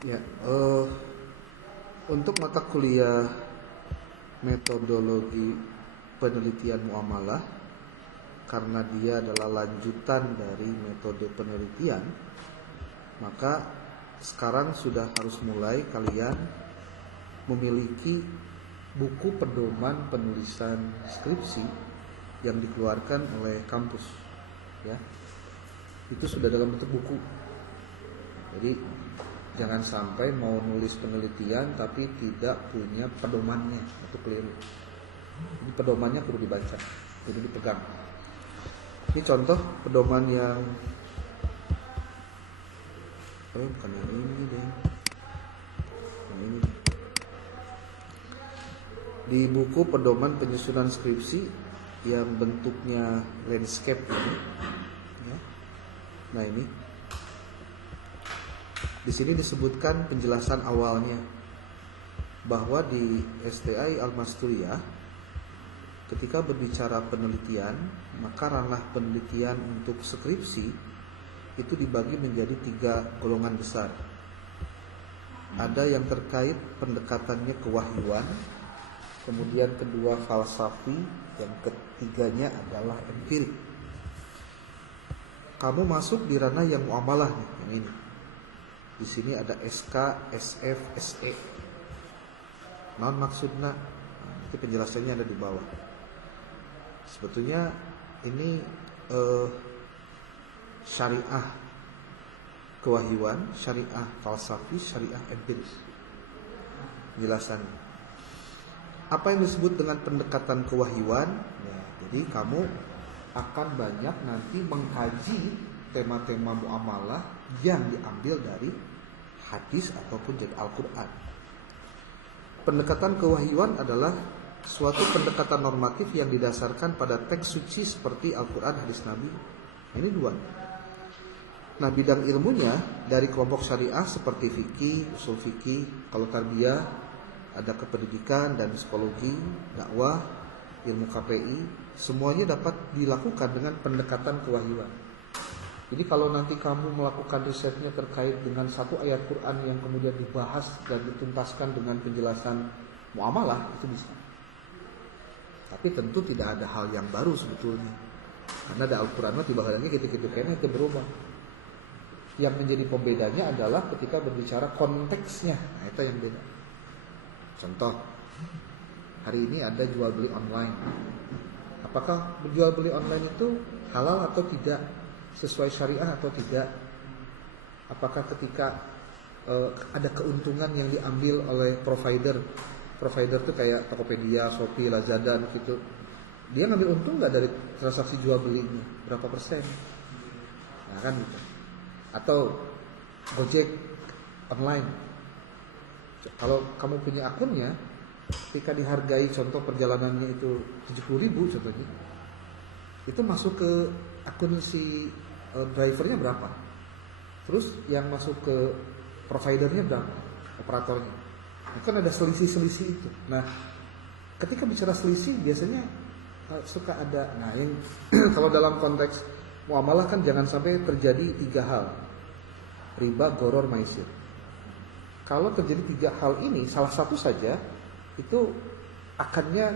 Ya, untuk mata kuliah metodologi penelitian muamalah, karena dia adalah lanjutan dari metode penelitian, maka sekarang sudah harus mulai kalian memiliki buku pedoman penulisan skripsi yang dikeluarkan oleh kampus, ya. Itu sudah dalam bentuk buku. Jadi jangan sampai mau nulis penelitian tapi tidak punya pedomannya, itu keliru. Jadi pedomannya perlu dibaca, perlu dipegang. Ini contoh pedoman yang bukan yang ini deh. Yang ini. Di buku pedoman penyusunan skripsi yang bentuknya landscape ini, ya. Nah ini, di sini disebutkan penjelasan awalnya bahwa di STI Al-Masturiyah ketika berbicara penelitian, maka ranah penelitian untuk skripsi itu dibagi menjadi 3 golongan besar. Ada yang terkait pendekatannya kewahyuan, kemudian kedua falsafi, yang ketiganya adalah empirik. Kamu masuk di ranah yang muamalah nih, yang ini. Di sini ada SK, SF, SE. Non maksudnya, nanti penjelasannya ada di bawah. Sebetulnya ini syariah kewahyuan, syariah falsafi, syariah empiris. Penjelasannya. Apa yang disebut dengan pendekatan kewahyuan? Ya, jadi kamu akan banyak nanti mengkaji tema-tema muamalah yang diambil dari hadis ataupun dari Al-Quran. Pendekatan kewahyuan adalah suatu pendekatan normatif yang didasarkan pada teks suci seperti Al-Quran, hadis Nabi. Ini 2. Nah, bidang ilmunya dari kelompok syariah seperti fikih, usul fikih, kalau tarbiyah ada kependidikan dan psikologi, dakwah, ilmu KPI, semuanya dapat dilakukan dengan pendekatan kewahyuan. Jadi kalau nanti kamu melakukan risetnya terkait dengan satu ayat Quran yang kemudian dibahas dan dituntaskan dengan penjelasan muamalah, itu bisa. Tapi tentu tidak ada hal yang baru sebetulnya. Karena ada Al-Quran mah tiba-tiba gitu-gitu kayaknya itu berubah. Yang menjadi pembedanya adalah ketika berbicara konteksnya. Nah, itu yang beda. Contoh, hari ini ada jual beli online. Apakah berjual beli online itu halal atau tidak? Sesuai syariah atau tidak? Apakah ketika ada keuntungan yang diambil oleh provider itu kayak Tokopedia, Shopee, Lazada gitu, dia ngambil untung nggak dari transaksi jual belinya? Berapa persen? Nah kan gitu. Atau Gojek online, kalau kamu punya akunnya, ketika dihargai contoh perjalanannya itu 70.000 contohnya, itu masuk ke akun si drivernya berapa, terus yang masuk ke providernya berapa, operatornya. Kan ada selisih-selisih itu. Nah, ketika bicara selisih biasanya suka ada. Nah, yang kalau dalam konteks muamalah kan jangan sampai terjadi 3 hal: riba, gharar, maisir. Kalau terjadi 3 hal ini, salah satu saja itu akannya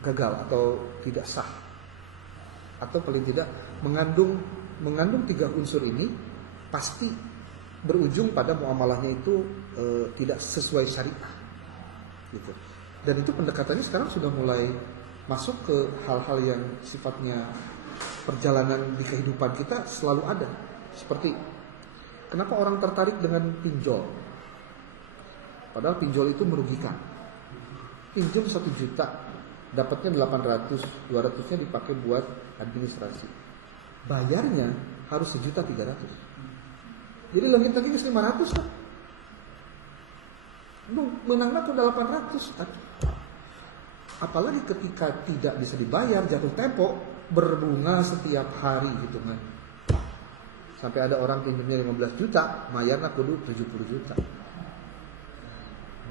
gagal atau tidak sah, atau paling tidak mengandung 3 unsur ini pasti berujung pada muamalahnya itu tidak sesuai syariah gitu. Dan itu pendekatannya sekarang sudah mulai masuk ke hal-hal yang sifatnya perjalanan di kehidupan kita selalu ada. Seperti kenapa orang tertarik dengan pinjol? Padahal pinjol itu merugikan. Pinjol 1 juta, dapatnya 800, 200-nya dipakai buat administrasi. Bayarnya harus 1.300.000. Jadi lagi ke 500 lah. Menangnya udah 800. Apalagi ketika tidak bisa dibayar, jatuh tempo, berbunga setiap hari gitu kan. Sampai ada orang pinjamnya 15 juta, bayarnya kudu 70 juta.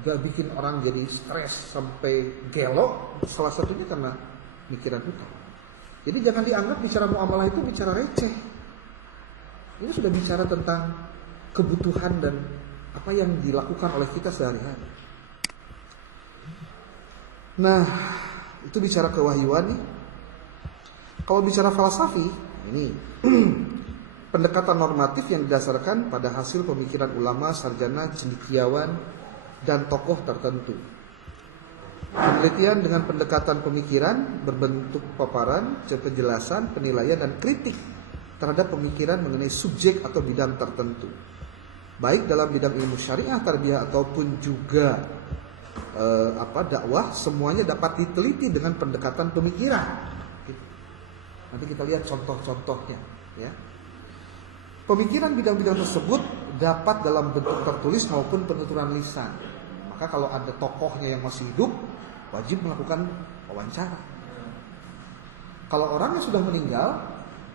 Gak bikin orang jadi stres sampai gelo, salah satunya karena mikiran hutang. Jadi jangan dianggap bicara muamalah itu bicara receh. Ini sudah bicara tentang kebutuhan dan apa yang dilakukan oleh kita sehari-hari. Nah, itu bicara kewahyuan nih. Kalau bicara falsafi, ini pendekatan normatif yang didasarkan pada hasil pemikiran ulama, sarjana, cendekiawan, dan tokoh tertentu. Penelitian dengan pendekatan pemikiran berbentuk paparan, penjelasan, penilaian, dan kritik terhadap pemikiran mengenai subjek atau bidang tertentu, baik dalam bidang ilmu syariah, tarbiyah, ataupun juga dakwah, semuanya dapat diteliti dengan pendekatan pemikiran. Nanti kita lihat contoh-contohnya, ya. Pemikiran bidang-bidang tersebut dapat dalam bentuk tertulis maupun penuturan lisan. Maka kalau ada tokohnya yang masih hidup, wajib melakukan wawancara. Kalau orangnya sudah meninggal,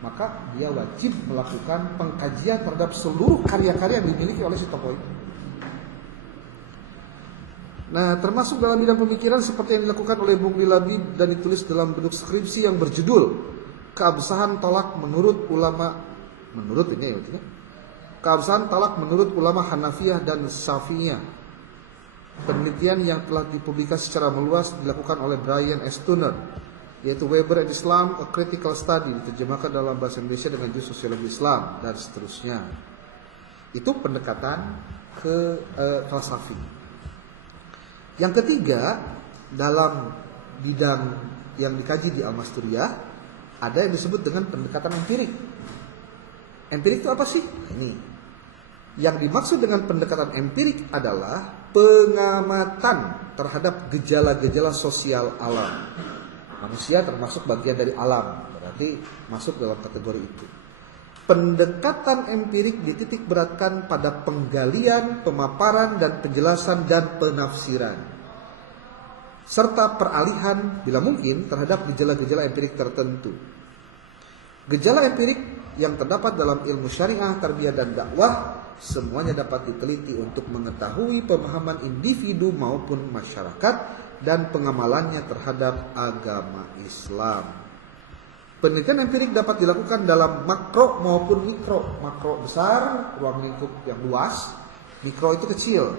maka dia wajib melakukan pengkajian terhadap seluruh karya-karya yang dimiliki oleh si tokoh itu. Nah, termasuk dalam bidang pemikiran seperti yang dilakukan oleh Bung Lilabi dan ditulis dalam bentuk skripsi yang berjudul Keabsahan Talak menurut ulama, Keabsahan talak menurut ulama Hanafiyah dan Syafi'iyah. Penelitian yang telah dipublikasi secara meluas dilakukan oleh Brian S. Turner, yaitu Weber and Islam, A Critical Study, diterjemahkan dalam bahasa Indonesia dengan judul Sosiologi Islam, dan seterusnya. Itu pendekatan ke falsafi. Yang ketiga, dalam bidang yang dikaji di Al-Masturiyah, ada yang disebut dengan pendekatan empirik. Empirik itu apa sih? Ini. Yang dimaksud dengan pendekatan empirik adalah pengamatan terhadap gejala-gejala sosial alam. Manusia termasuk bagian dari alam, berarti masuk dalam kategori itu. Pendekatan empirik dititik beratkan pada penggalian, pemaparan, dan penjelasan dan penafsiran, serta peralihan bila mungkin terhadap gejala-gejala empirik tertentu. Gejala empirik yang terdapat dalam ilmu syariah, tarbiyah, dan dakwah semuanya dapat diteliti untuk mengetahui pemahaman individu maupun masyarakat dan pengamalannya terhadap agama Islam. Penelitian empirik dapat dilakukan dalam makro maupun mikro. Makro besar, ruang lingkup yang luas. Mikro itu kecil,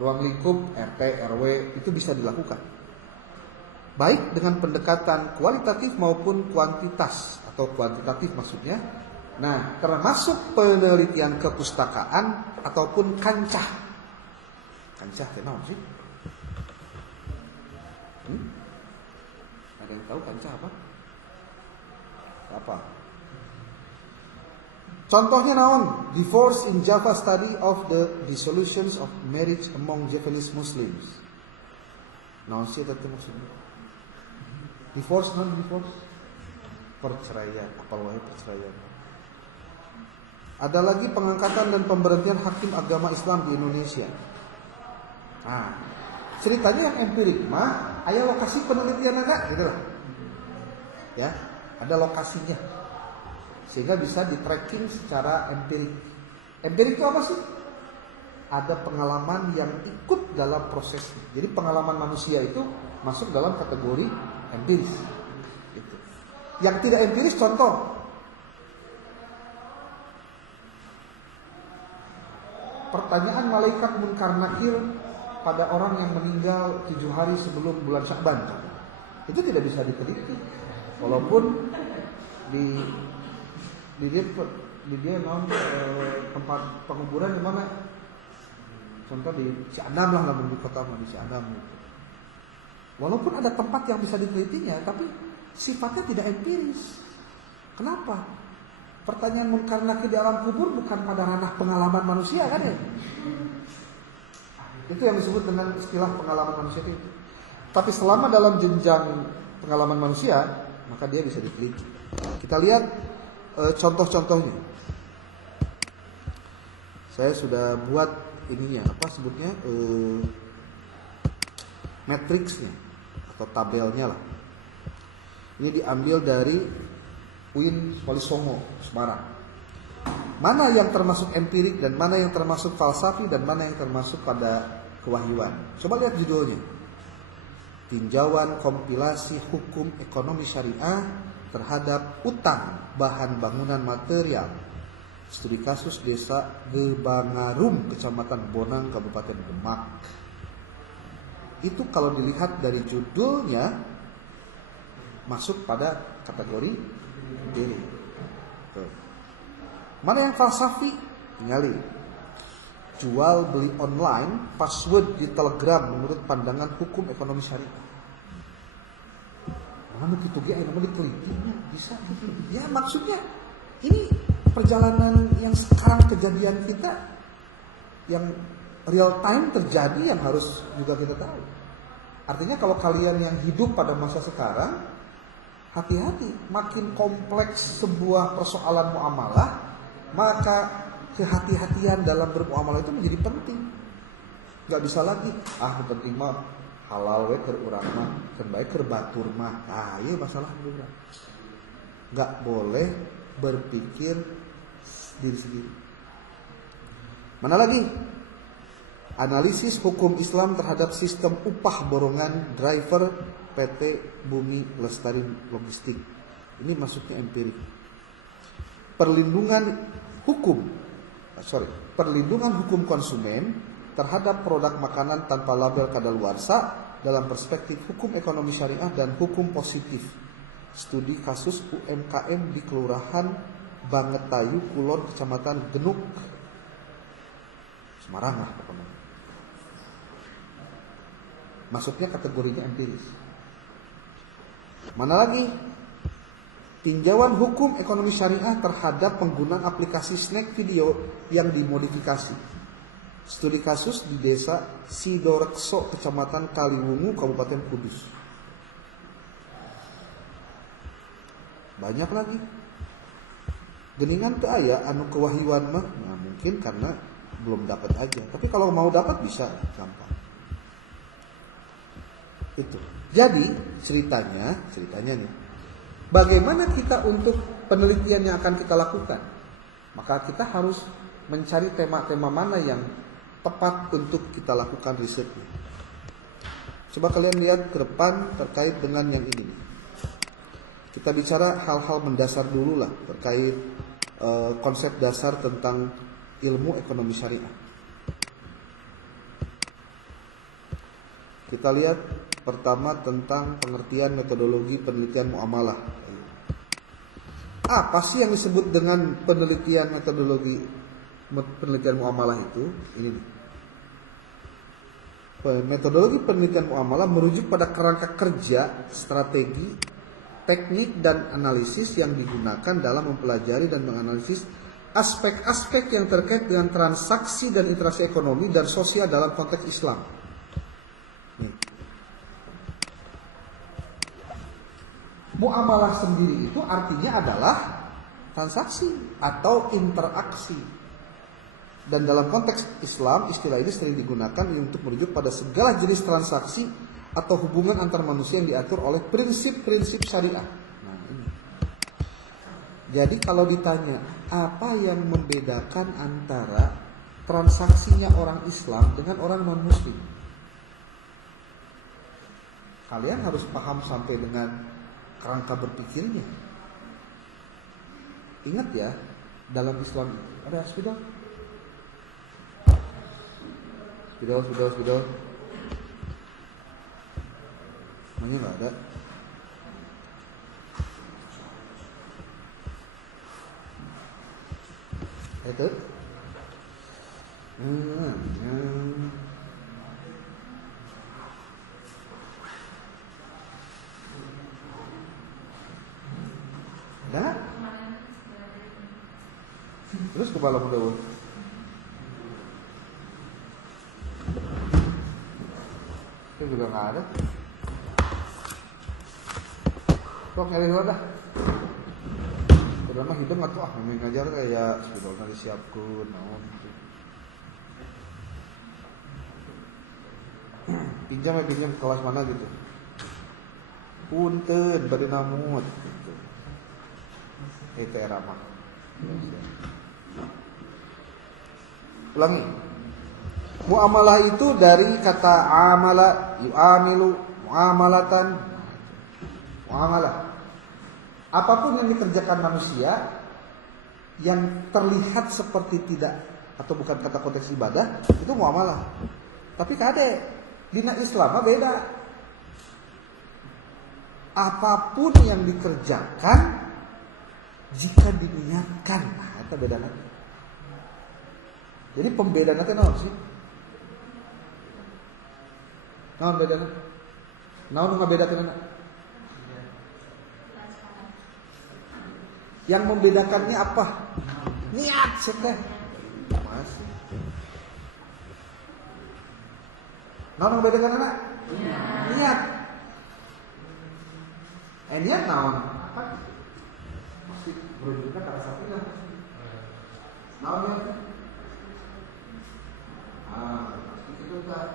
ruang lingkup RT, RW itu bisa dilakukan. Baik dengan pendekatan kualitatif maupun kuantitas atau kuantitatif maksudnya. Nah, termasuk penelitian kepustakaan ataupun kancah. Kancah itu apa sih? Ada yang tahu kancah apa? Apa? Contohnya naon? Divorce in Java, study of the dissolutions of marriage among Javanese Muslims. Naon sih itu maksudnya? Divorce, non divorce, perceraian, apa wae perceraian. Ada lagi pengangkatan dan pemberhentian hakim agama Islam di Indonesia. Nah, ceritanya yang empirik mah, aya lokasi penelitian ada, gitu lah. Ya, ada lokasinya, sehingga bisa di tracking secara empirik. Empirik itu apa sih? Ada pengalaman yang ikut dalam proses. Jadi pengalaman manusia itu masuk dalam kategori empiris. Gitu. Yang tidak empiris contoh, pertanyaan malaikat Munkar Nakir pada orang yang meninggal 7 hari sebelum bulan Sya'ban, itu tidak bisa diteliti. Walaupun di dia tempat penguburan di mana? Contoh di Cianam lah, namun di kota di Cianam. Walaupun ada tempat yang bisa ditelitinya, tapi sifatnya tidak empiris. Kenapa? Pertanyaan Munkar Nakir di alam kubur bukan pada ranah pengalaman manusia, kan ya? Itu yang disebut dengan istilah pengalaman manusia itu. Tapi selama dalam jenjang pengalaman manusia, maka dia bisa diteliti. Kita lihat contoh-contohnya. Saya sudah buat ininya, apa sebutnya, matriksnya atau tabelnya lah. Ini diambil dari UIN Wali Songo, Semarang. Mana yang termasuk empirik dan mana yang termasuk falsafi dan mana yang termasuk pada kewahyuan. Coba lihat judulnya. Tinjauan kompilasi hukum ekonomi syariah terhadap utang bahan bangunan material Studi kasus Desa Gebangarum, Kecamatan Bonang, Kabupaten Demak. Itu kalau dilihat dari judulnya masuk pada kategori empirik. Mana yang falsafi? Tinggali. Jual beli online, password di Telegram menurut pandangan hukum ekonomi syariah. Mana begitu ge aya ditelitinya bisa gitu. Ya maksudnya ini perjalanan yang sekarang kejadian kita yang real time terjadi yang harus juga kita tahu. Artinya kalau kalian yang hidup pada masa sekarang, hati-hati, makin kompleks sebuah persoalan muamalah, maka kehati-hatian dalam bermuamalah itu menjadi penting. Gak bisa lagi, penting mah halal we keur urang mah, keur bae keur batur mah. Ieu masalah berat. Gak boleh berpikir diri sendiri. Mana lagi? Analisis hukum Islam terhadap sistem upah borongan driver PT Bumi Lestari Logistik. Ini masuknya empirik. Perlindungan hukum konsumen terhadap produk makanan tanpa label kadaluarsa dalam perspektif hukum ekonomi syariah dan hukum positif. Studi kasus UMKM di Kelurahan Bangetayu Kulon, Kecamatan Genuk, Semarang lah pokoknya. Masuknya kategorinya empiris. Mana lagi? Tinjauan hukum ekonomi syariah terhadap penggunaan aplikasi snack video yang dimodifikasi. Studi kasus di Desa Sidorekso, Kecamatan Kaliwungu, Kabupaten Kudus. Banyak lagi. Geningan teu aya anu kewahiwan mah, mungkin karena belum dapat aja. Tapi kalau mau dapat bisa gampang. Itu. Jadi ceritanya nih. Bagaimana kita untuk penelitian yang akan kita lakukan? Maka kita harus mencari tema-tema mana yang tepat untuk kita lakukan risetnya. Coba kalian lihat ke depan terkait dengan yang ini. Kita bicara hal-hal mendasar dulu lah terkait konsep dasar tentang ilmu ekonomi syariah. Kita lihat pertama tentang pengertian metodologi penelitian muamalah. Apa sih yang disebut dengan penelitian metodologi penelitian muamalah itu? Ini nih. Metodologi penelitian muamalah merujuk pada kerangka kerja, strategi, teknik dan analisis yang digunakan dalam mempelajari dan menganalisis aspek-aspek yang terkait dengan transaksi dan interaksi ekonomi dan sosial dalam konteks Islam. Nih. Muamalah sendiri itu artinya adalah transaksi atau interaksi. Dan dalam konteks Islam, istilah ini sering digunakan untuk merujuk pada segala jenis transaksi atau hubungan antar manusia yang diatur oleh prinsip-prinsip syariah. Nah, ini. Jadi kalau ditanya, apa yang membedakan antara transaksinya orang Islam dengan orang non-Muslim? Kalian harus paham sampai dengan kerangka berpikirnya. Ingat ya, dalam Islam ada spidol. Namanya nggak ada. Itu. Ya. Terus kepala muda bu. Itu juga nggak ada. Kok nyari dulu dah. Udah mah hidup nggak tuh memang ngajar kayak spidolnya disiapkan, naon gitu. Pinjam ke kelas mana gitu. Punten bade namut gitu. Itu era mah. Ulangi. Muamalah itu dari kata amala, yu'amilu, muamalatan, muamalah. Apapun yang dikerjakan manusia yang terlihat seperti tidak atau bukan kata konteks ibadah itu muamalah. Tapi kade dina Islam beda. Apapun yang dikerjakan jika diniatkan, nah itu beda nanti. Jadi pembedaan nanti naon sih? Naon beda nanti? Naon nggak beda teman? Yang membedakannya apa? Niat cek deh. Masih. Naon membedakan anak? Niat. Niat naon? Apa? Masih berunjuknya kata sapi lah. Naon niat? Itu tak.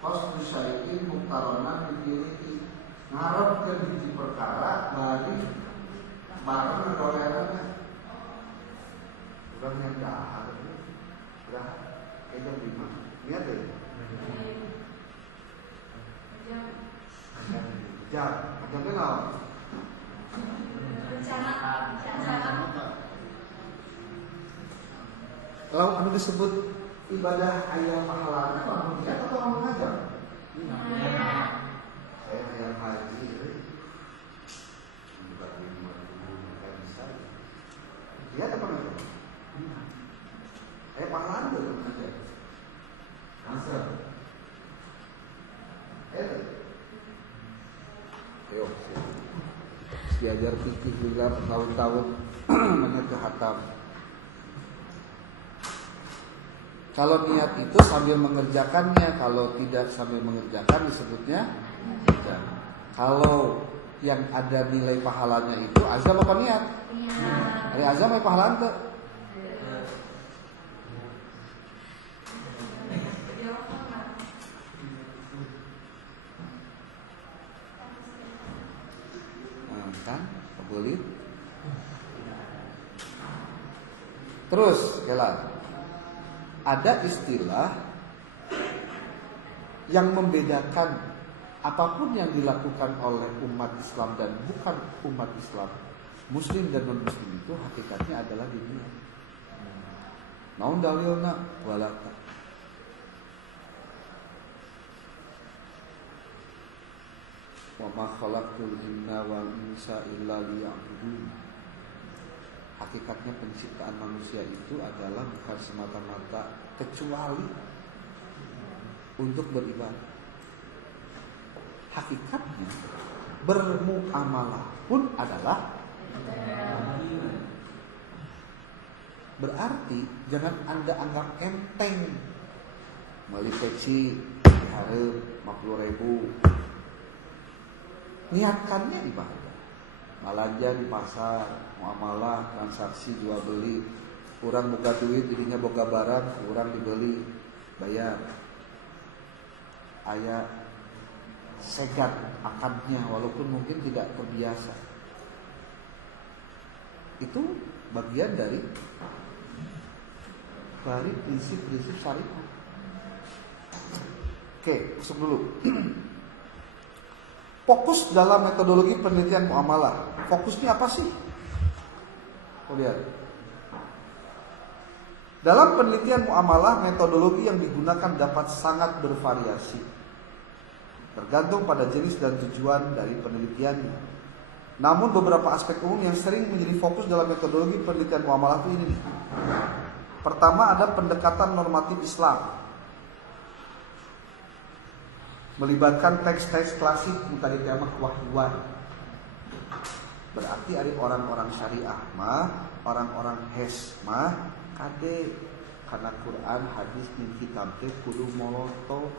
Qasdu syai'in muktaronan dipilih ngarep ke hiji perkara bari bareng ngerolerannya urang yang dahar udah jam 5 lihat deh jam kenal kalau anu disebut ibadah ayat pahalanya kalau niat atau orang mengajar? Saya ayat haji, bukan nggak bisa. Dia apa nggak? Ayat pahalanya tuh mengajar. Answer. Ayo, diajar fikih juga bertahun-tahun mana ke hatam. Kalau niat itu sambil mengerjakannya, kalau tidak sambil mengerjakan disebutnya tidak. Kalau yang ada nilai pahalanya itu azam apa niat? Ada azam apa pahala itu? Nah, kan, boleh. Terus, jalan. Ada istilah yang membedakan apapun yang dilakukan oleh umat Islam dan bukan umat Islam, Muslim dan non-Muslim itu hakikatnya adalah dunia. Naon dalilna walata. Wa ma khalaqtul jinna wal insa illa liya'budun. Hakikatnya penciptaan manusia itu adalah bukan semata-mata kecuali untuk beribadah. Hakikatnya bermuamalah pun adalah berarti jangan Anda anggap enteng. Beli peksi hareup 50.000. Niatkannya ibadah. Belanja di pasar, muamalah, transaksi jual beli. Kurang boga duit, jadinya boga barang, kurang dibeli, bayar. Aya segat akadnya walaupun mungkin tidak terbiasa. Itu bagian dari prinsip-prinsip syariat. Oke, masuk dulu. Fokus dalam metodologi penelitian muamalah. Fokusnya apa sih? Lihat. Dalam penelitian muamalah, metodologi yang digunakan dapat sangat bervariasi. Tergantung pada jenis dan tujuan dari penelitiannya. Namun beberapa aspek umum yang sering menjadi fokus dalam metodologi penelitian muamalah itu ini. Pertama ada pendekatan normatif Islam. Melibatkan teks-teks klasik tadi tema kewahyuan. Berarti ada orang-orang syariah mah, orang-orang hes mah kade karena Quran, hadis, min kitab teh kudu moloto.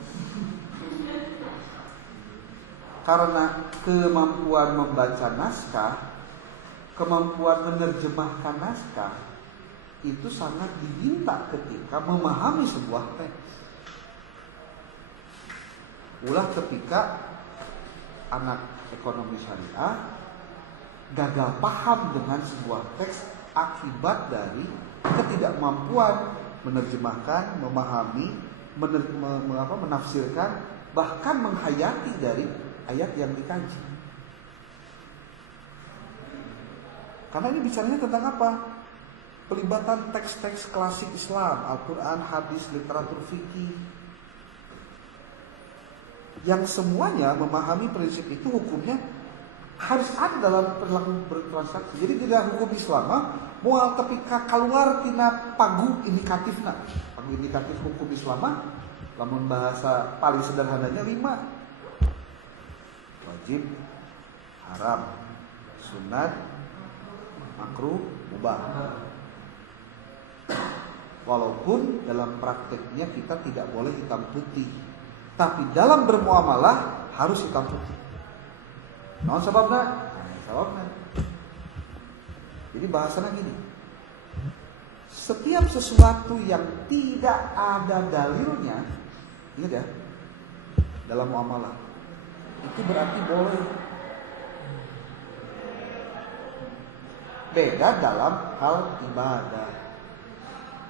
Karena kemampuan membaca naskah, kemampuan menerjemahkan naskah itu sangat diminta ketika memahami sebuah teks. Ulah ketika anak ekonomi syariah gagal paham dengan sebuah teks akibat dari ketidakmampuan menerjemahkan, memahami, menafsirkan, bahkan menghayati dari ayat yang dikaji. Karena ini bicaranya tentang apa? Pelibatan teks-teks klasik Islam, Al-Quran, hadis, literatur fikih, yang semuanya memahami prinsip itu, hukumnya harus ada dalam perilaku bertransaksi. Jadi tidak hukum Islam moal ketika keluar tina pagu indikatifna. Pagu indikatif hukum Islam lamun bahasa paling sederhananya 5. Wajib, haram, sunat, makruh, mubah. Walaupun dalam prakteknya kita tidak boleh hitam putih, tapi dalam bermuamalah harus hitam putih. Naon sababna? Sababna. Jadi bahasanya gini. Setiap sesuatu yang tidak ada dalilnya, ingat ya, dalam muamalah itu berarti boleh. Beda dalam hal ibadah.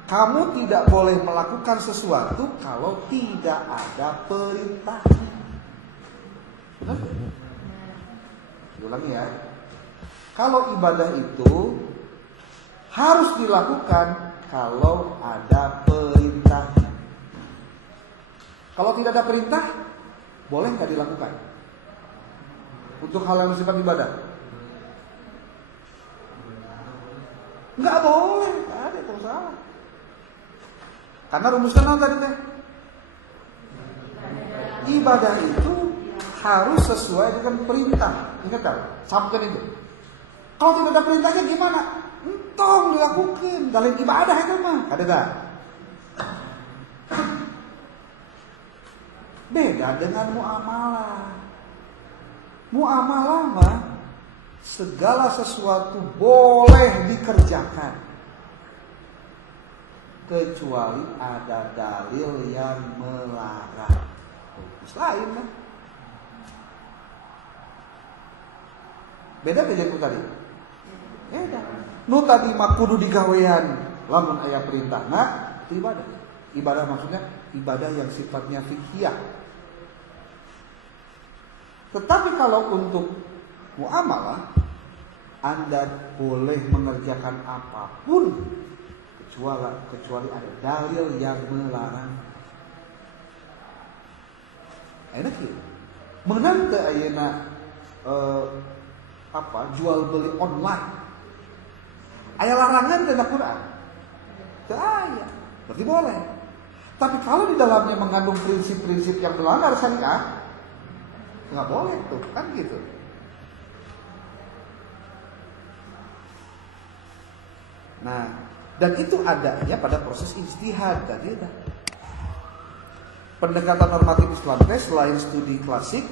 Kamu tidak boleh melakukan sesuatu kalau tidak ada perintahnya. Benar? Ulangi ya. Kalau ibadah itu harus dilakukan kalau ada perintahnya. Kalau tidak ada perintah, boleh nggak dilakukan? Untuk hal yang bersifat ibadah, nggak boleh, nggak ada yang salah. Karena rumuskan apa tadi teh? Ibadah itu harus sesuai dengan perintah. Ingat kan? Sampaikan itu. Kalau tidak ada perintahnya gimana? Entong dilakukan. Dalam ibadah itu mah. Ada tak? Beda dengan muamalah. Muamalah mah segala sesuatu boleh dikerjakan, kecuali ada dalil yang melarang. Lain kan? Beda yang tadi. Beda. Nu tadi mah kudu digawean lamun aya perintah. Nah, itu ibadah. Ibadah maksudnya ibadah yang sifatnya fiqhiyah. Tetapi kalau untuk muamalah, Anda boleh mengerjakan apapun kecuali ada dalil yang melarang. Enak ya. Menang teu ayeuna jual beli online. Aya larangan dina Quran? Teu aya. Berarti boleh. Tapi kalau di dalamnya mengandung prinsip-prinsip yang melanggar syariat, nggak boleh tuh, kan gitu. Nah, dan itu adanya pada proses ijtihad tadi. Pendekatan normatif Islam selain studi klasik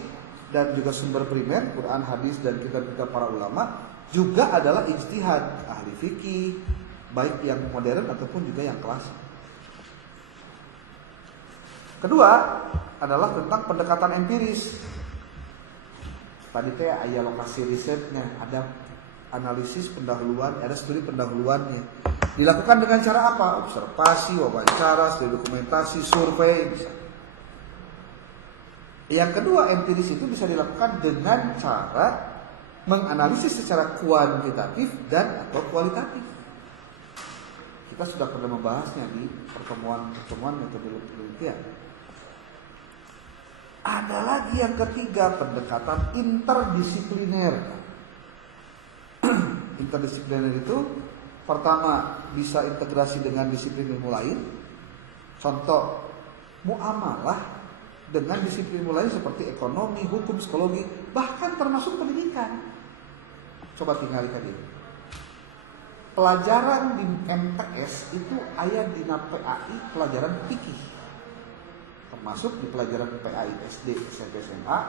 dan juga sumber primer, Quran, hadis dan kitab-kitab para ulama, juga adalah ijtihad ahli fikih, baik yang modern ataupun juga yang klasik. Kedua adalah tentang pendekatan empiris. Tadi teh aya lokasi risetnya, ada analisis pendahuluan, ada studi pendahuluannya. Dilakukan dengan cara apa? Observasi, wawancara, studi dokumentasi, survei, bisa. Yang kedua, empiris itu bisa dilakukan dengan cara menganalisis secara kuantitatif dan atau kualitatif. Kita sudah pernah membahasnya di pertemuan metodologi penelitian. Ada lagi yang ketiga, pendekatan interdisipliner. Interdisipliner itu pertama bisa integrasi dengan disiplin ilmu lain. Contoh, muamalah dengan disiplin ilmu lain seperti ekonomi, hukum, psikologi, bahkan termasuk pendidikan. Coba tinggal tadi. Pelajaran di MTS itu aya di PAI pelajaran fikih. Termasuk di pelajaran PAI SD, SMP, SMA,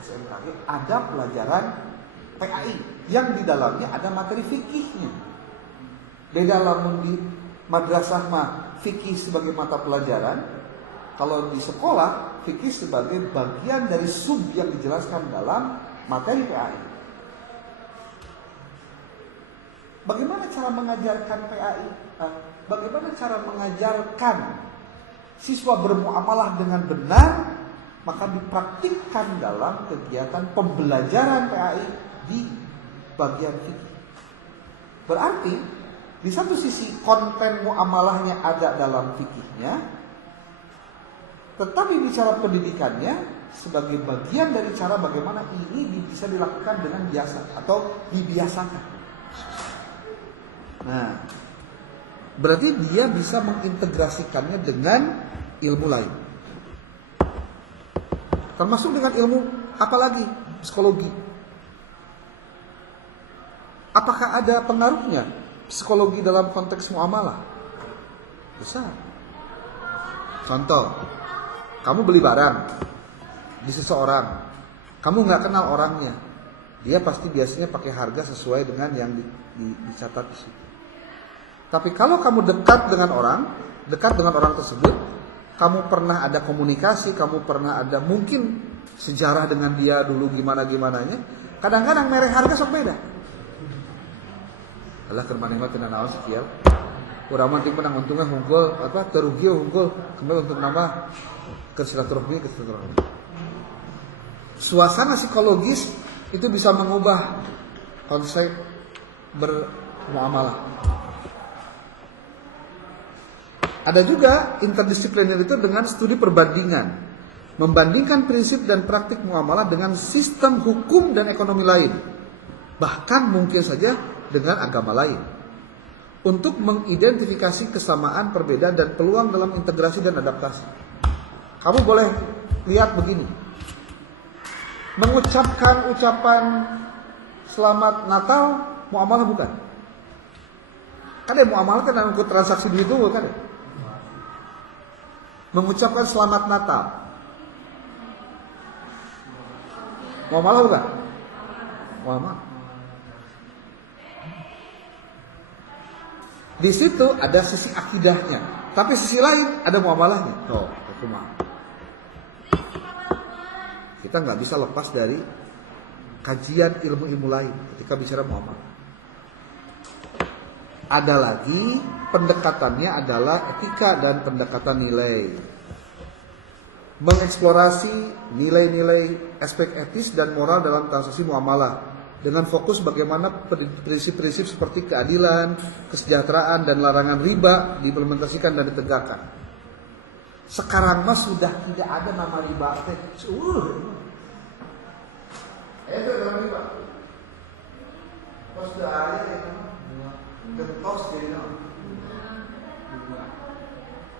SMKG ada pelajaran PAI yang di dalamnya ada materi fikihnya. Beda lamun di madrasah mah fikih sebagai mata pelajaran, kalau di sekolah fikih sebagai bagian dari sub yang dijelaskan dalam materi PAI. Bagaimana cara mengajarkan PAI? Bagaimana cara mengajarkan siswa bermuamalah dengan benar? Maka dipraktikkan dalam kegiatan pembelajaran PAI di bagian fikih. Berarti di satu sisi konten muamalahnya ada dalam fikihnya, tetapi bicara pendidikannya sebagai bagian dari cara bagaimana ini bisa dilakukan dengan biasa atau dibiasakan. Nah, berarti dia bisa mengintegrasikannya dengan ilmu lain. Termasuk dengan ilmu apa lagi? Psikologi. Apakah ada pengaruhnya psikologi dalam konteks muamalah? Besar. Contoh, kamu beli barang di seseorang, kamu nggak kenal orangnya, dia pasti biasanya pakai harga sesuai dengan yang dicatat di situ. Tapi kalau kamu dekat dengan orang tersebut, kamu pernah ada komunikasi, kamu pernah ada mungkin sejarah dengan dia dulu gimana-gimananya, kadang-kadang merek harga sok beda. Alah kermaneh mah teu naon sekieu. Urang mah penang untungnya hungkul terugi hungkul, kembali untuk nambah ke silaturahmi. Suasana psikologis itu bisa mengubah konsep bermuamalah. Ada juga interdisipliner itu dengan studi perbandingan, membandingkan prinsip dan praktik muamalah dengan sistem hukum dan ekonomi lain, bahkan mungkin saja dengan agama lain, untuk mengidentifikasi kesamaan, perbedaan, dan peluang dalam integrasi dan adaptasi. Kamu boleh lihat begini, mengucapkan ucapan selamat Natal muamalah bukan? Kan ya muamalah kan ikut transaksi duit itu kan ya? Mengucapkan selamat Natal muamalah bukan? Muamalah. Di situ ada sisi akidahnya, tapi sisi lain ada muamalahnya. Tuh, kita nggak bisa lepas dari kajian ilmu-ilmu lain ketika bicara muamalah. Ada lagi pendekatannya adalah etika dan pendekatan nilai. Mengeksplorasi nilai-nilai aspek etis dan moral dalam transaksi muamalah dengan fokus bagaimana prinsip-prinsip seperti keadilan, kesejahteraan, dan larangan riba diimplementasikan dan ditegakkan. Sekarang mah sudah tidak ada nama riba teh. Itu dalam riba. Pas sudah ada itu getos jadi nama.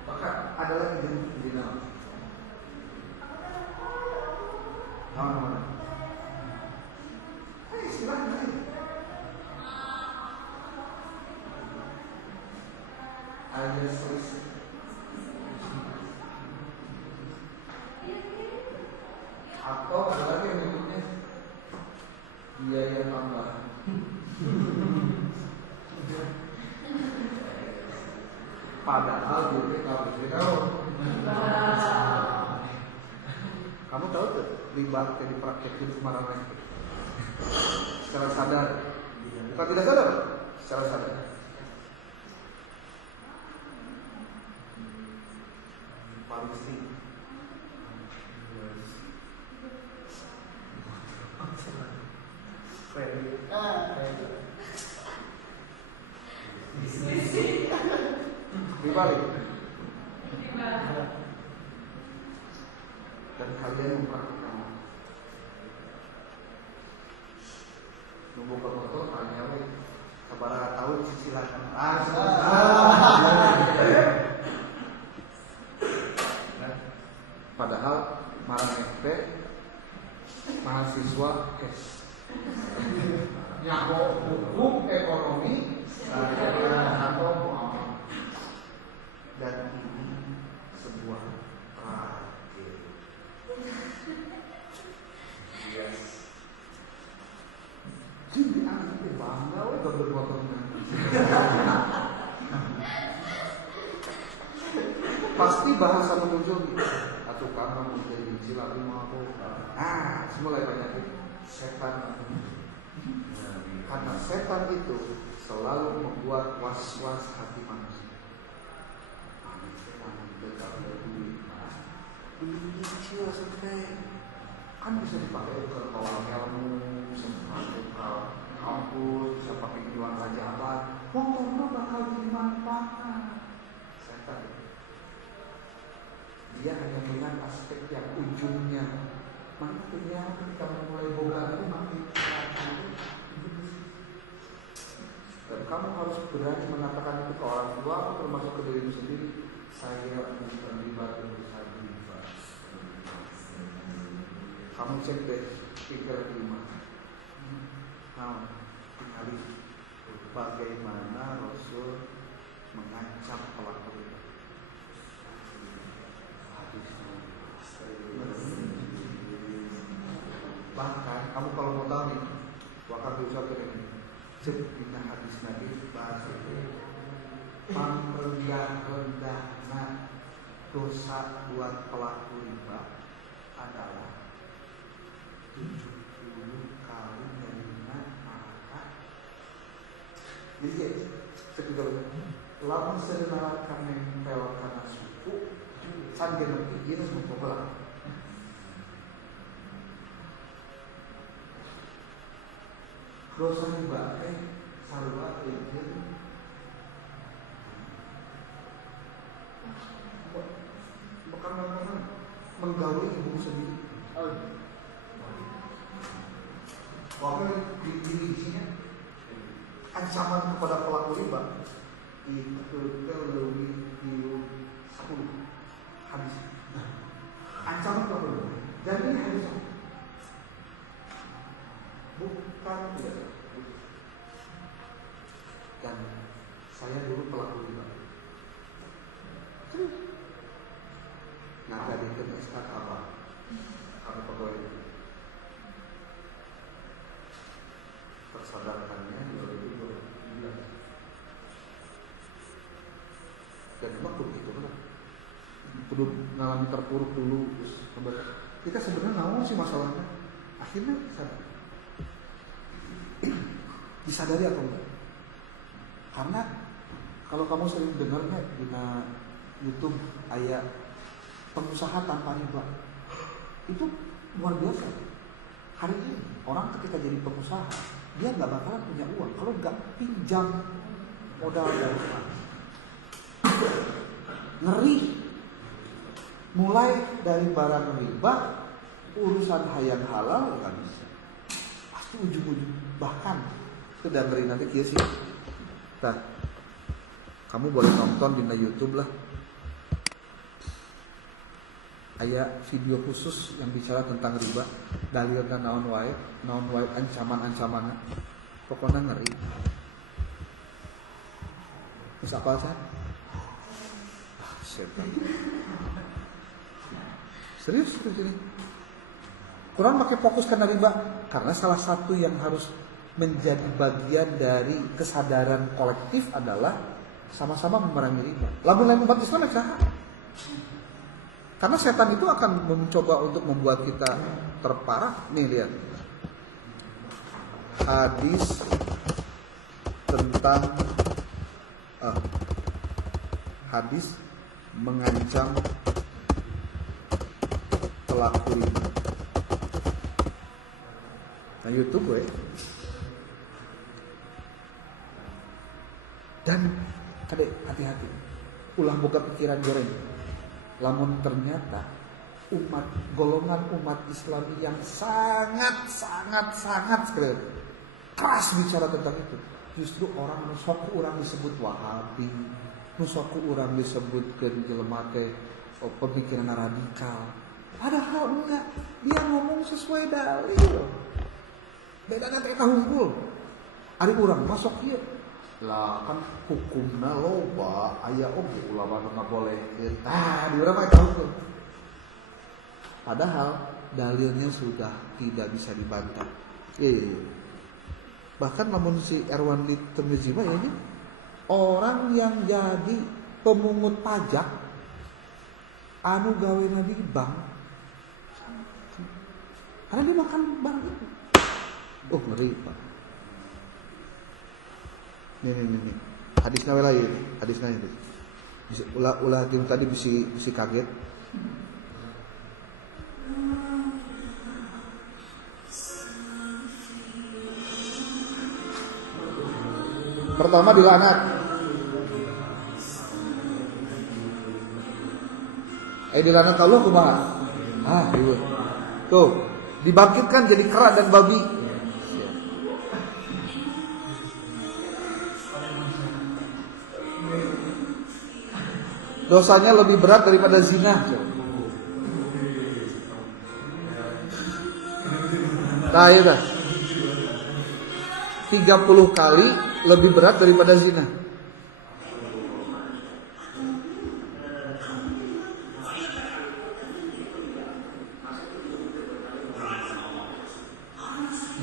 Maka ada lagi jadi nama. Nama-nama. Istilahnya ada selisih atau ada lagi yang menyebutnya biaya tambahan. Padahal BPKB tahu. Kamu tahu tuh riba yang dipraktekin kemarin secara sadar, bukan tidak sadar, secara sadar. Paristi, dibalik, dan kalian mempraktikkan. Membuka motor hanya kepada tahun cicilan. Padahal marang FP mahasiswa cash. Nyaho hukum ekonomi atau muamalah. Dan ini sebuah tragedi. Yes. Jadi anak itu bangga atau bermotornya. Pasti bahasa muncul atau kamu menjadi jilat mau semua banyak setan. Karena setan itu selalu membuat was-was hati manusia. Ini kecil sampai kan bisa dipakai ke kolam ilmu, bisa dipakai ke kampus, bisa pakai tujuan raja apa. Motornya bakal dimanfaatkan. Setan. Dia hanya melihat aspek yang ujungnya. Maka ternyata ketika mulai bongkar itu makin dan kamu harus berani mengatakan itu ke orang tua, termasuk ke dirimu sendiri. Saya bukan terlibat urusan riba. Kamu cek deh pikiran di rumah. Nah, tinggali bagaimana Rasul mengancam pelaku riba. Bahkan kamu kalau mau tahu nih, waktu diucapkan ini, ceknya hadis Nabi bahasa itu, rendah-rendahnya dosa buat pelaku riba adalah 70 kali nerima neraka. Jadi ketika lamun sedenara kami nempel karena suku, can genep ini mencoba. Dosa riba sarua itu bukan menggauli ibu sendiri. Bahkan di isinya ancaman kepada pelaku riba itu lebih 10 habis. Ancaman pelaku riba. Dan ini habis. Bukan tidak. Dan saya dulu pelaku riba. Nah, dari SK apa? Kami pegawai tersadarkannya 2012. Dan memang begitu kan? Perlu ngalami terpuruk dulu. Kita sebenarnya naon sih masalahnya? Akhirnya disadari atau enggak? Karena kalau kamu sering dengarnya di YouTube ayat pengusaha tanpa riba, itu luar biasa. Hari ini orang ketika jadi pengusaha, dia nggak bakalan punya uang kalau nggak pinjam modal dari bank. Ngeri. Mulai dari barang riba, urusan hayang halal nggak bisa. Pasti ujung-ujung. Bahkan sudah ngeri nanti kia sih. Nah, kamu boleh nonton di YouTube lah. Aya video khusus yang bicara tentang riba, dalilna naon wae ancaman-ancamanna. Pokoknya ngeri. Terus apa sih? Setan. Serius ini. Quran pakai fokus karena riba karena salah satu yang harus menjadi bagian dari kesadaran kolektif adalah sama-sama memerangi riba. Lamun umat Islam ya. Karena setan itu akan mencoba untuk membuat kita terparah. Nih lihat. Hadis tentang hadis mengancam pelaku riba. Nah, YouTube gue. Dan kadek hati-hati. Ulah boga pikiran goreng. Lamun ternyata golongan umat Islam yang sangat sekali keras bicara tentang itu, justru orang nusoku orang disebut Wahabi, nusoku orang disebutkan jelema teh pemikiran radikal. Padahal enggak, dia ngomong sesuai dalil. Bedana teh kahunggul. Ari urang masuk ieu. Lah kan hukumna loba, aya oge ulama nu ngabolehkeun. Di urang mah tahu. Padahal dalilnya sudah tidak bisa dibantah. Bahkan namun si Erwan di Termizima ya, orang yang jadi pemungut pajak anu gawena di bank karena dia makan bank itu. Oh ngeri Pak. Nih. Hadisnya wela ya, hadisnya itu. Ulah tim tadi bisi kaget. Pertama dilaknat. Dilaknat Allah kumaha? Iya. Tuh, dibangkitkan jadi kera dan babi. Dosanya lebih berat daripada zina. Nah, itu 30 kali lebih berat daripada zina.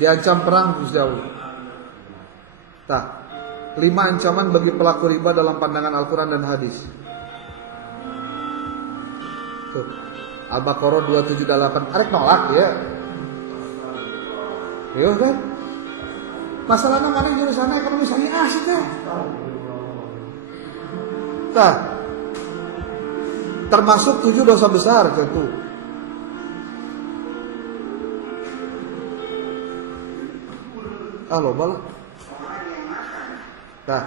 Diancam perang Gusti Allah. 5 ancaman bagi pelaku riba dalam pandangan Al-Quran dan hadis. Tuh, Al-Baqarah 278. Arek nolak ya. Yo kan. Masalahnya mana jurusannya ekonomi syariah sih teh. Termasuk 7 dosa besar itu. Loba lah. Udah.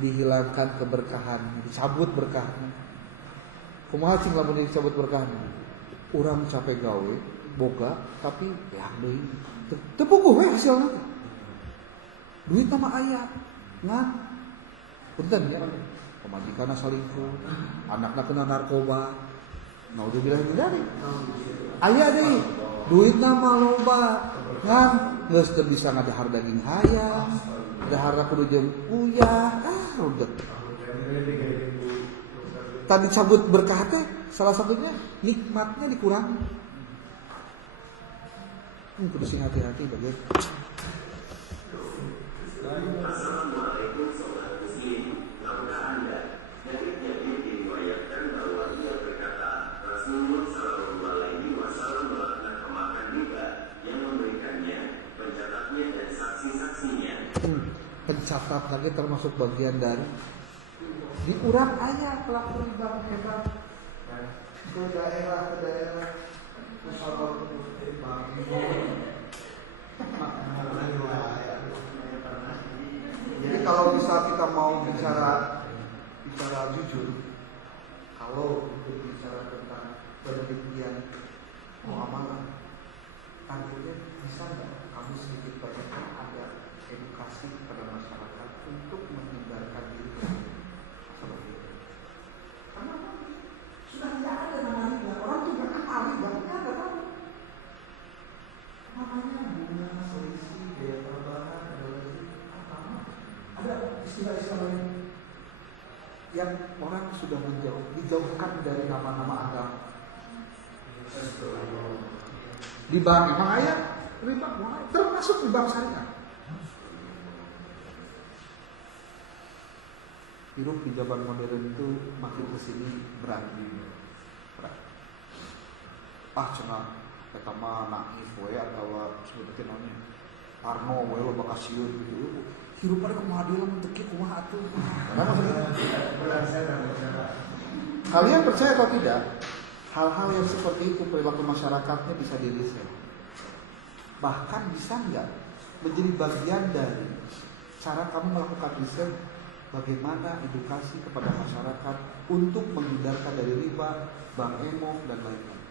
Dihilangkan keberkahan, dicabut berkahnya. Kumaha cing lamun dicabut berkahnya? Urang capek gawe, boga, tapi ya deui. Teu puguh we hasilna. Duit mah aya, ngan. Punten ya. Pamajikanna salingkuh, anakna kena narkoba. Naudzubillah min dzalik. Aya deui. Duitna mah loba, ngan geus teu bisa ngadahar daging hayam. Dahar kudu jeung uyah, rudet. Tadi cabut berkah teh salah satunya nikmatnya dikurangi. Kudu sing hati-hati bagian. Assalamualaikum saudara muslim. Tahukah Anda dari Jabir diriwayatkan bahwa dia berkata, Rasulullah Shallallahu Alaihi Wasallam melaknat pemakan riba yang memberikannya, pencatatnya dan saksi-saksinya. Pencatat lagi termasuk bagian dari diurang ayat pelaku riba hebat ke daerah usaha riba. Jadi kalau bisa kita mau bicara jujur, kalau bicara tentang penelitian muamalah, targetnya bisa nggak kamu sedikit banyak ada edukasi kepada masyarakat untuk menghindarkan diri dari masalah itu. Karena sudah tidak ada nama riba, orang juga kenal riba, tidak ada tahu. Namanya bunga, selisih, biaya tambahan, ada istilah-istilah lain yang orang sudah dijauhkan dari nama-nama agama. Di bank memang ayat riba, termasuk di bank syariah. Hidup di zaman modern itu makin kesini berat. Cenah eta mah naif we atawa sebutin namanya Arno we lo bakal sieur gitu. Hirup pada kumaha deui lamun teu kieu kumaha atuh. Kalian percaya atau tidak? Hal-hal yang seperti itu perilaku masyarakatnya bisa diriset. Bahkan bisa enggak menjadi bagian dari cara kamu melakukan riset. Bagaimana edukasi kepada masyarakat untuk menghindarkan dari riba, bank emo dan lain-lain.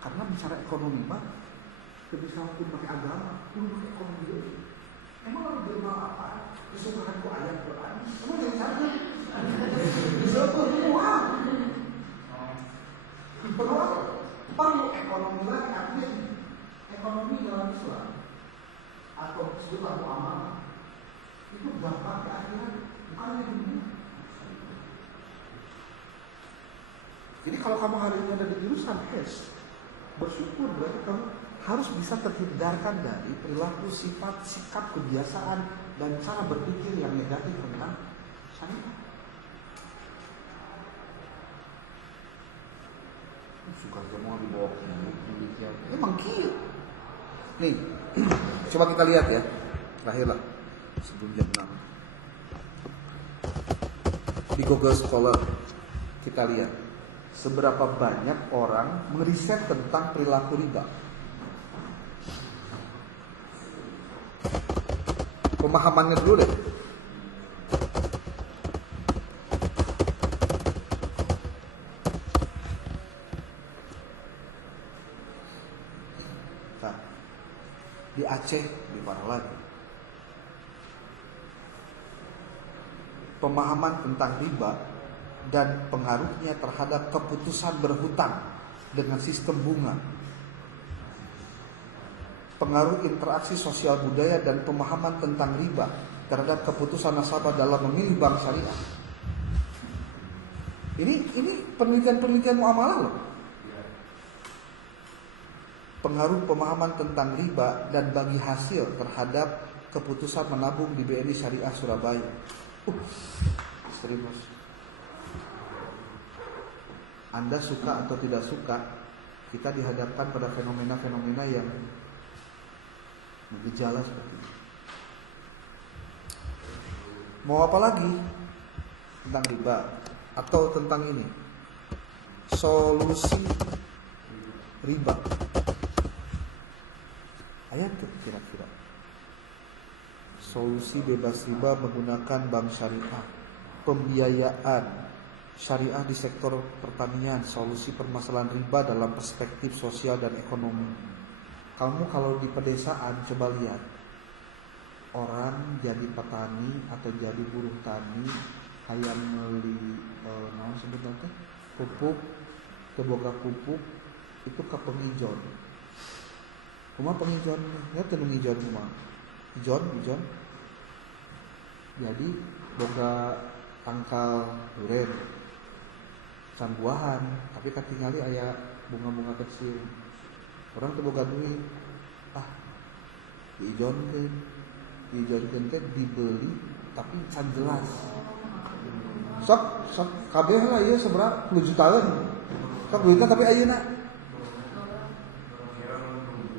Karena bicara ekonomi mah, tidak bisa pun pakai agama, pun pakai ekonomi dulu. Emang kalau beriman apa? Disukakan ku ayat Quran. Emang yang sana? Disebut semua. Perlu ekonomi lagi artinya ekonomi dalam Islam atau sebutlah muamalah itu dampak ke akhirat. Jadi kalau kamu hari ini ada di jurusan S, bersyukur berarti kamu harus bisa terhindarkan dari perilaku, sifat, sikap, kebiasaan, dan cara berpikir yang negatif tentang syariah. Suka semua dibawa demikian. Emang kieu. Nih, coba kita lihat ya. Terakhirlah sebelum jam 6. Di Google Scholar kita lihat seberapa banyak orang meriset tentang perilaku riba. Pemahamannya dulu deh. Nah, di Aceh lebih parah lagi. Pemahaman tentang riba dan pengaruhnya terhadap keputusan berhutang dengan sistem bunga, pengaruh interaksi sosial budaya dan pemahaman tentang riba terhadap keputusan nasabah dalam memilih bank syariah. Ini penelitian muamalah loh. Pengaruh pemahaman tentang riba dan bagi hasil terhadap keputusan menabung di BNI Syariah Surabaya. Serius. Anda suka atau tidak suka, kita dihadapkan pada fenomena-fenomena yang bergejala seperti ini. Mau apa lagi tentang riba atau tentang ini? Solusi riba. Ayat tuh kira-kira. Solusi bebas riba menggunakan bank syariah. Pembiayaan syariah di sektor pertanian. Solusi permasalahan riba dalam perspektif sosial dan ekonomi. Kamu kalau di pedesaan coba lihat orang jadi petani atau jadi buruh tani hayang meuli naon sebutan teh pupuk keboga pupuk itu ke pengijon. Kumaha pengijon? Ya teu pengijon kumaha? Ijon. Jadi boga tangkal duren can buahan tapi katingali aya bunga-bunga kecil. Orang teu boga duit. Diijonkeun teh dibeli tapi can jelas. Sok kabeh lah ieu sabaraha 10 jutaan. Sok duitna tapi ayeuna.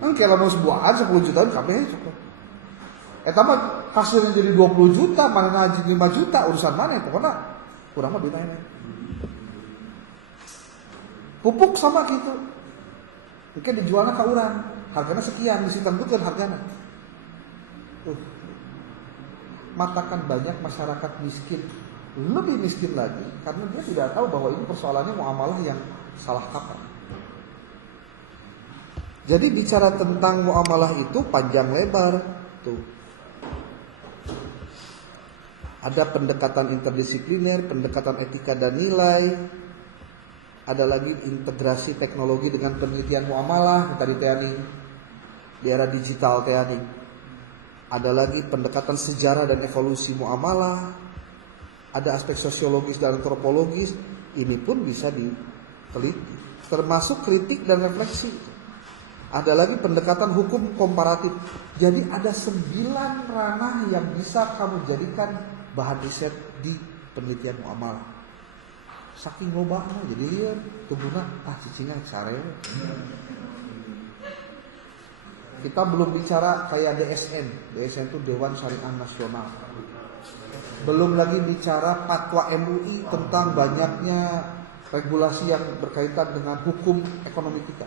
Engke lamun sebuahan 10 jutaan kabeh sok. Eta mah hasilnya jadi 20 juta, mana ngaji 5 juta, urusan mana pokoknya kurang mah duitnya. Pupuk sama gitu. Mungkin dijualnya ke orang, harganya sekian, disitengkeun harganya. Matakan banyak masyarakat miskin, lebih miskin lagi karena dia tidak tahu bahwa ini persoalannya muamalah yang salah kaprah. Jadi bicara tentang muamalah itu panjang lebar tuh. Ada pendekatan interdisipliner, pendekatan etika dan nilai. Ada lagi integrasi teknologi dengan penelitian muamalah tadi teani di era digital teani. Ada lagi pendekatan sejarah dan evolusi muamalah. Ada aspek sosiologis dan antropologis. Ini pun bisa diteliti, termasuk kritik dan refleksi. Ada lagi pendekatan hukum komparatif. Jadi ada 9 ranah yang bisa kamu jadikan bahan riset di penelitian muamalah. Saking lobana jadi ya tunggunya cicingnya sare. Kita belum bicara kayak DSN. DSN itu Dewan Syariah Nasional. Belum lagi bicara fatwa MUI tentang banyaknya regulasi yang berkaitan dengan hukum ekonomi kita.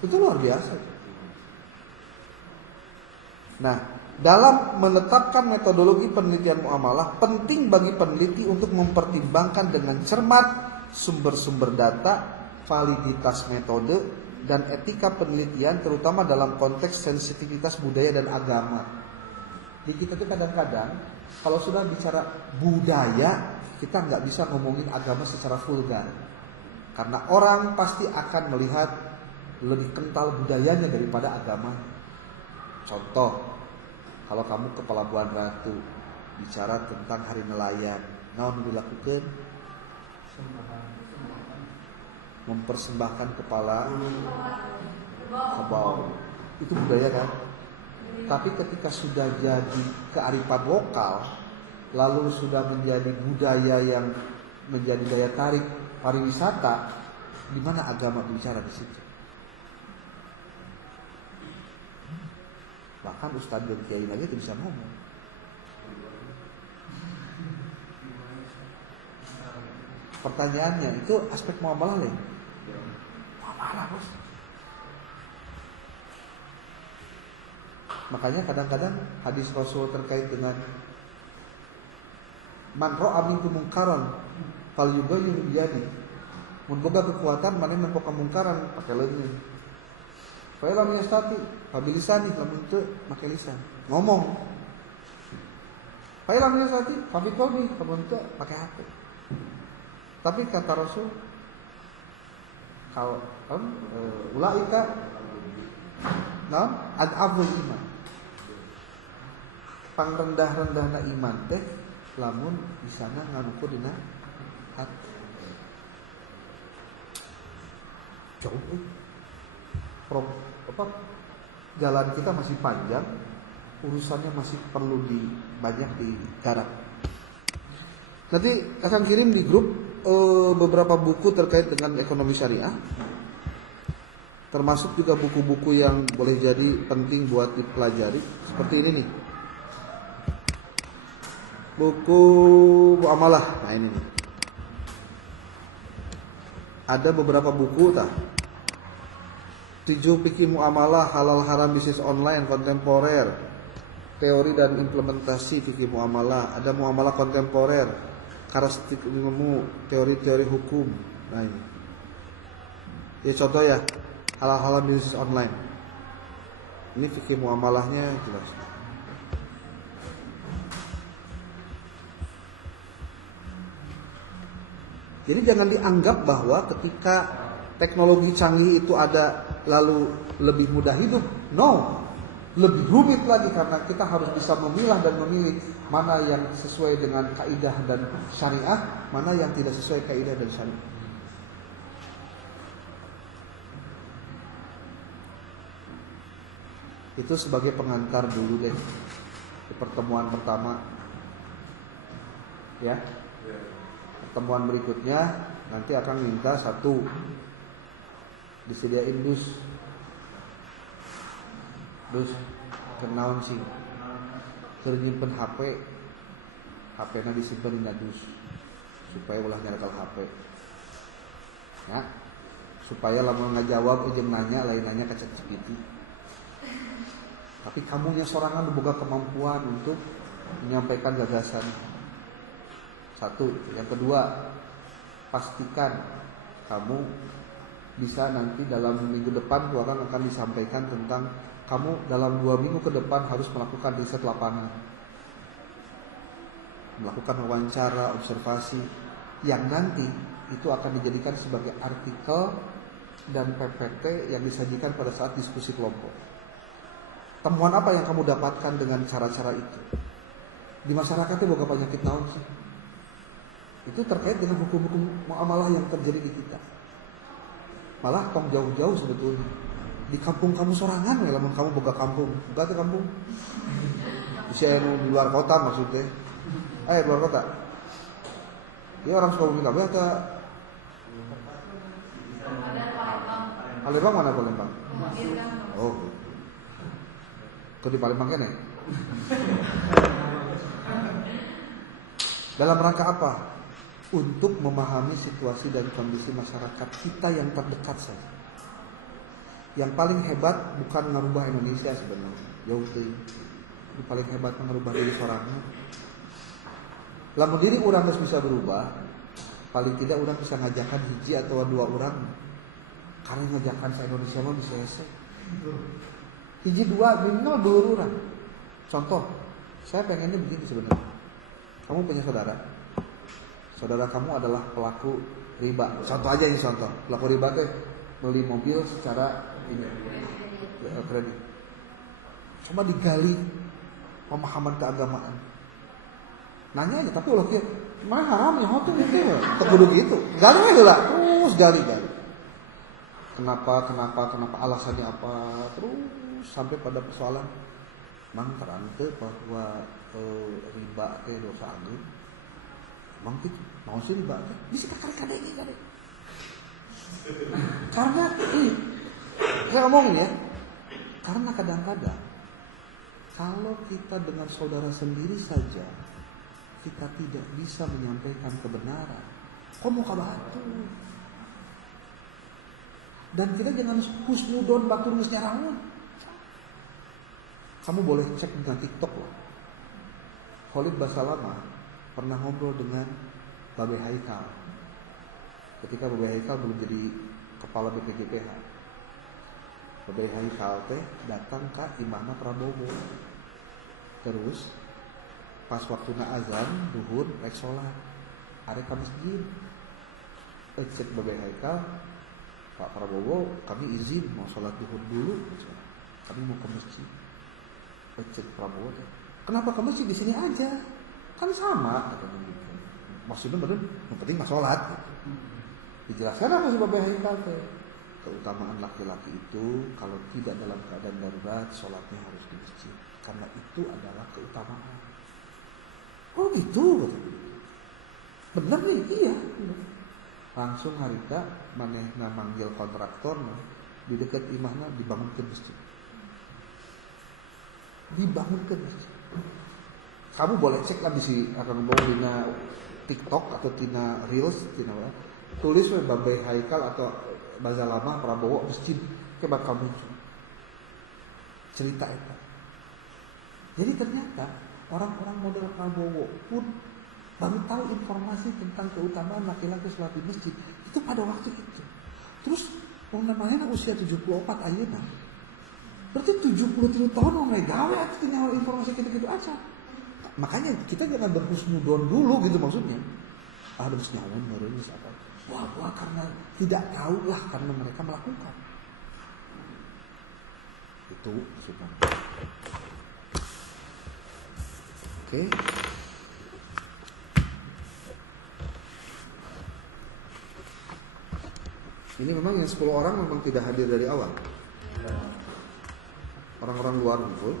Itu luar biasa. Nah, dalam menetapkan metodologi penelitian muamalah, penting bagi peneliti untuk mempertimbangkan dengan cermat sumber-sumber data, validitas metode, dan etika penelitian, terutama dalam konteks sensitivitas budaya dan agama. Di kita tuh kadang-kadang, kalau sudah bicara budaya, kita nggak bisa ngomongin agama secara vulgar. Karena orang pasti akan melihat lebih kental budayanya daripada agama. Contoh, kalau kamu ke Pelabuhan Ratu bicara tentang hari nelayan, naon dilakukan? mempersembahkan kepala kerbau. Itu budaya kan. Tapi ketika sudah jadi kearifan lokal, lalu sudah menjadi budaya yang menjadi daya tarik pariwisata, di mana agama bicara di situ? Bahkan ustadz dan kiai lagi tidak bisa ngomong. Pertanyaannya itu aspek muamalah lain. Muamalah bos. Makanya kadang-kadang hadis Rasul terkait dengan man ra'a minkum munkaran falyughayyir bi yadihi. Mun boga kekuatan mana nempo kemungkaran pakai leungeun. Fa lam yastati fa bilisani, lamun teu make lisan. Ngomong. Fa lam yastati fa bi qalbi, lamun teu pakai hati. Tapi kata Rasul, kalau ulaika ad'aful iman, pangrendah-rendahna iman teh lamun disana nganukur dina hati. Jauh jalan kita masih panjang, urusannya masih perlu banyak digarap. Nanti akan kirim di grup beberapa buku terkait dengan ekonomi syariah, termasuk juga buku-buku yang boleh jadi penting buat dipelajari. Seperti ini nih, buku muamalah. Nah ini nih, ada beberapa buku 7 fikih muamalah, halal haram bisnis online kontemporer, teori dan implementasi fikih muamalah. Ada muamalah kontemporer, karakteristik ilmu, teori-teori hukum. Nah ini, ya contoh ya, halal haram bisnis online. Ini fikih muamalahnya jelas. Jadi jangan dianggap bahwa ketika teknologi canggih itu ada lalu lebih mudah hidup. No, lebih rumit lagi karena kita harus bisa memilah dan memilih mana yang sesuai dengan kaidah dan syariah, mana yang tidak sesuai kaidah dan syariah. Itu sebagai pengantar dulu deh di pertemuan pertama. Ya. Pertemuan berikutnya nanti akan minta 1 disediain dus kenaon sih keur nyimpen HP-na disimpen dina dus supaya ulah nyarekal HP ya, supaya lamun ngajawab jeung nanya lain nanya ka ChatGPT. Tapi kamunya sorangan boga kemampuan untuk menyampaikan gagasan. 1. Yang kedua, pastikan kamu bisa nanti dalam minggu depan akan disampaikan tentang kamu dalam 2 minggu ke depan harus melakukan riset lapangan, melakukan wawancara, observasi yang nanti itu akan dijadikan sebagai artikel dan PPT yang disajikan pada saat diskusi kelompok. Temuan apa yang kamu dapatkan dengan cara-cara itu? Di masyarakatnya boga penyakit naon sih? Itu terkait dengan hukum-hukum muamalah yang terjadi di kita. Malah tong jauh-jauh sebetulnya. Di kampung kamu sorangan, lamun kamu boga kampung, boga teh kampung. Bisa di luar kota maksudnya. Luar kota. Dia orang Sukabumi kabeh atau Palembang mana Palembang? Oh. Kok di Palembang kene? Dalam rangka apa? Untuk memahami situasi dan kondisi masyarakat kita yang terdekat saja. Yang paling hebat bukan merubah Indonesia sebenarnya. Jauh teuing. Yang paling hebat merubah diri sorangan. Lamun diri orang harus bisa berubah, paling tidak orang bisa ngajakan 1 atau 2 orang. Karena ngajakan se-Indonesia mah bisa ese. 1, 2 minimal 2 orang. Contoh, saya pengennya begini sebenarnya. Kamu punya saudara kamu adalah pelaku riba. Contoh aja ini contoh. Pelaku riba teh beli mobil secara kredit. Coba digali pemahaman keagamaan. Nanya aja, tapi ulah kieu, Mah haram ya hotel gitu ya. Terkudu gitu. Gali aja lah. Terus gali. Kenapa alasannya apa? Terus sampai pada persoalan mang terang teh bahwa riba teh dosa agung. Mang gitu. Mau sih riba teh bisa kare kade. Karena saya ngomongin ya. Karena kadang-kadang kalau kita dengan saudara sendiri saja kita tidak bisa menyampaikan kebenaran, kok mau kabatu? Dan kita jangan husnudon batur geus nyarangun. Kamu boleh cek dengan TikTok loh. Khalid Basalamah pernah ngobrol dengan Babe Haikal. Ketika Babe Haikal belum jadi kepala BPGPH. Babe Haikal teh datang ke imamna Prabowo. Terus pas waktu azan duhur rek salat arek ka masjid cek Babe Haikal, Pak Prabowo kami izin mau salat duhur dulu, kami mau ke masjid. Cek Prabowo, kenapa ke masjid, di sini aja kan sama katanya gitu. Maksudnya bener yang penting mah salat gitu. Dijelaskan apa sih Babe Haikal teh, keutamaan laki-laki itu kalau tidak dalam keadaan darurat salatnya harus di masjid karena itu adalah keutamaan. Oh gitu, bener nih, iya. Langsung harita manehna manggil kontraktor di dekat imahna dibangunkeun masjid. Dibangunkeun masjid. Kamu boleh cek lah di si akan ngomong dina TikTok atau tina Reels, tina apa? Tulis we Babe Haikal atau Basalamah Prabowo masjid ke bakal muncul. Cerita eta. Jadi ternyata orang-orang model Prabowo pun baru tahu informasi tentang keutamaan laki-laki sholat di masjid itu pada waktu itu. Terus orang namanya usia 74 ayeuna. Berarti 73 tahun orang gawe atuh nyawa informasi gitu-gitu aja. Makanya kita jangan berhusnudon dulu gitu maksudnya. Harus nyawan meureun apa. Wah karena tidak tahu lah karena mereka melakukan. Itu maksudnya. Oke. Ini memang yang 10 orang memang tidak hadir dari awal. Orang-orang luar ngumpul.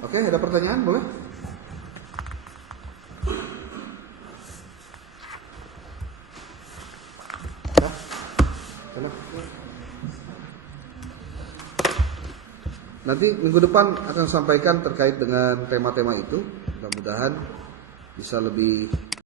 Oke, ada pertanyaan boleh? Ya. Nanti minggu depan akan sampaikan terkait dengan tema-tema itu. Mudah-mudahan bisa lebih